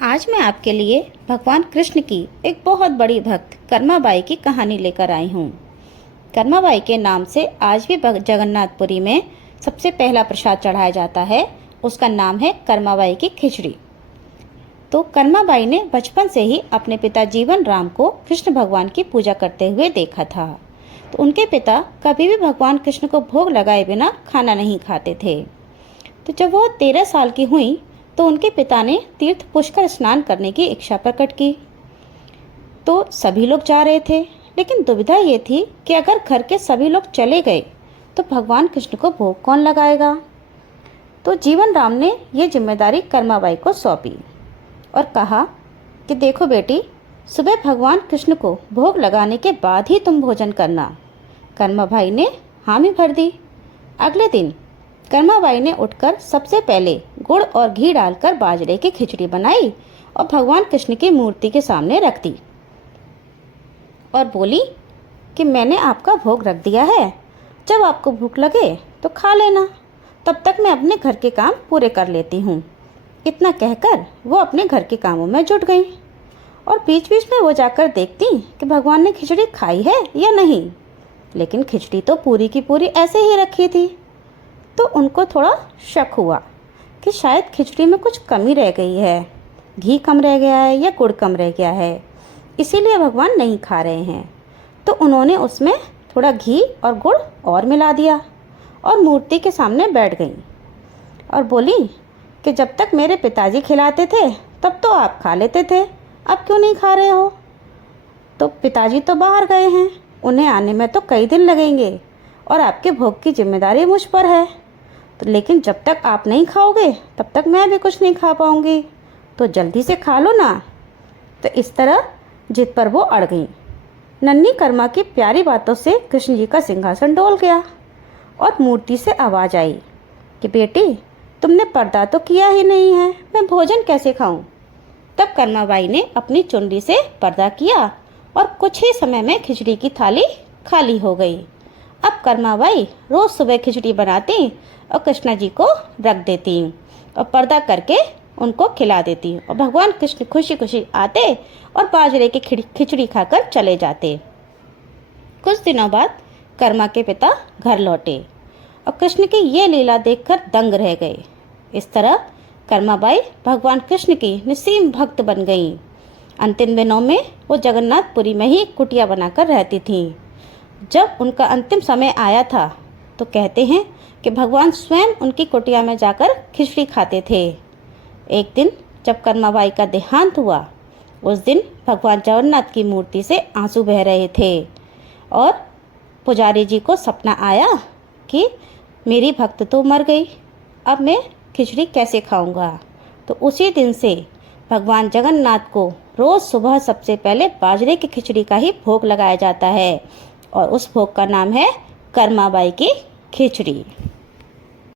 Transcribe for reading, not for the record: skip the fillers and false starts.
आज मैं आपके लिए भगवान कृष्ण की एक बहुत बड़ी भक्त कर्माबाई की कहानी लेकर आई हूँ। कर्माबाई के नाम से आज भी जगन्नाथपुरी में सबसे पहला प्रसाद चढ़ाया जाता है। उसका नाम है कर्माबाई की खिचड़ी। तो कर्माबाई ने बचपन से ही अपने पिता जीवन राम को कृष्ण भगवान की पूजा करते हुए देखा था। तो उनके पिता कभी भी भगवान कृष्ण को भोग लगाए बिना खाना नहीं खाते थे। तो जब वो 13 साल की हुई तो उनके पिता ने तीर्थ पुष्कर स्नान करने की इच्छा प्रकट की। तो सभी लोग जा रहे थे, लेकिन दुविधा ये थी कि अगर घर के सभी लोग चले गए तो भगवान कृष्ण को भोग कौन लगाएगा। तो जीवन राम ने ये जिम्मेदारी कर्माबाई को सौंपी और कहा कि देखो बेटी, सुबह भगवान कृष्ण को भोग लगाने के बाद ही तुम भोजन करना। कर्माबाई ने हामी भर दी। अगले दिन कर्माबाई ने उठकर सबसे पहले गुड़ और घी डालकर बाजरे की खिचड़ी बनाई और भगवान कृष्ण की मूर्ति के सामने रख दी और बोली कि मैंने आपका भोग रख दिया है, जब आपको भूख लगे तो खा लेना, तब तक मैं अपने घर के काम पूरे कर लेती हूँ। इतना कहकर वो अपने घर के कामों में जुट गई और बीच बीच में वो जाकर देखती कि भगवान ने खिचड़ी खाई है या नहीं, लेकिन खिचड़ी तो पूरी की पूरी ऐसे ही रखी थी। तो उनको थोड़ा शक हुआ कि शायद खिचड़ी में कुछ कमी रह गई है, घी कम रह गया है या गुड़ कम रह गया है, इसीलिए भगवान नहीं खा रहे हैं। तो उन्होंने उसमें थोड़ा घी और गुड़ और मिला दिया और मूर्ति के सामने बैठ गई और बोली कि जब तक मेरे पिताजी खिलाते थे तब तो आप खा लेते थे, अब क्यों नहीं खा रहे हो। तो पिताजी तो बाहर गए हैं, उन्हें आने में तो कई दिन लगेंगे और आपके भोग की जिम्मेदारी मुझ पर है। तो लेकिन जब तक आप नहीं खाओगे तब तक मैं भी कुछ नहीं खा पाऊंगी, तो जल्दी से खा लो ना। तो इस तरह जिद पर वो अड़ गई। नन्ही कर्मा की प्यारी बातों से कृष्ण जी का सिंहासन डोल गया और मूर्ति से आवाज़ आई कि बेटी, तुमने पर्दा तो किया ही नहीं है, मैं भोजन कैसे खाऊं। तब कर्माबाई ने अपनी चुनरी से पर्दा किया और कुछ ही समय में खिचड़ी की थाली खाली हो गई। अब कर्माबाई रोज़ सुबह खिचड़ी बनाती और कृष्णा जी को रख देती और पर्दा करके उनको खिला देती और भगवान कृष्ण खुशी खुशी आते और बाजरे की खिचड़ी खाकर चले जाते। कुछ दिनों बाद कर्मा के पिता घर लौटे और कृष्ण की ये लीला देखकर दंग रह गए। इस तरह कर्माबाई भगवान कृष्ण की निस्सीम भक्त बन गईं। अंतिम दिनों में वो जगन्नाथपुरी में ही कुटिया बनाकर रहती थीं। जब उनका अंतिम समय आया था तो कहते हैं कि भगवान स्वयं उनकी कुटिया में जाकर खिचड़ी खाते थे। एक दिन जब कर्माबाई का देहांत हुआ, उस दिन भगवान जगन्नाथ की मूर्ति से आंसू बह रहे थे और पुजारी जी को सपना आया कि मेरी भक्त तो मर गई, अब मैं खिचड़ी कैसे खाऊंगा। तो उसी दिन से भगवान जगन्नाथ को रोज़ सुबह सबसे पहले बाजरे की खिचड़ी का ही भोग लगाया जाता है और उस भोग का नाम है कर्माबाई की खिचड़ी।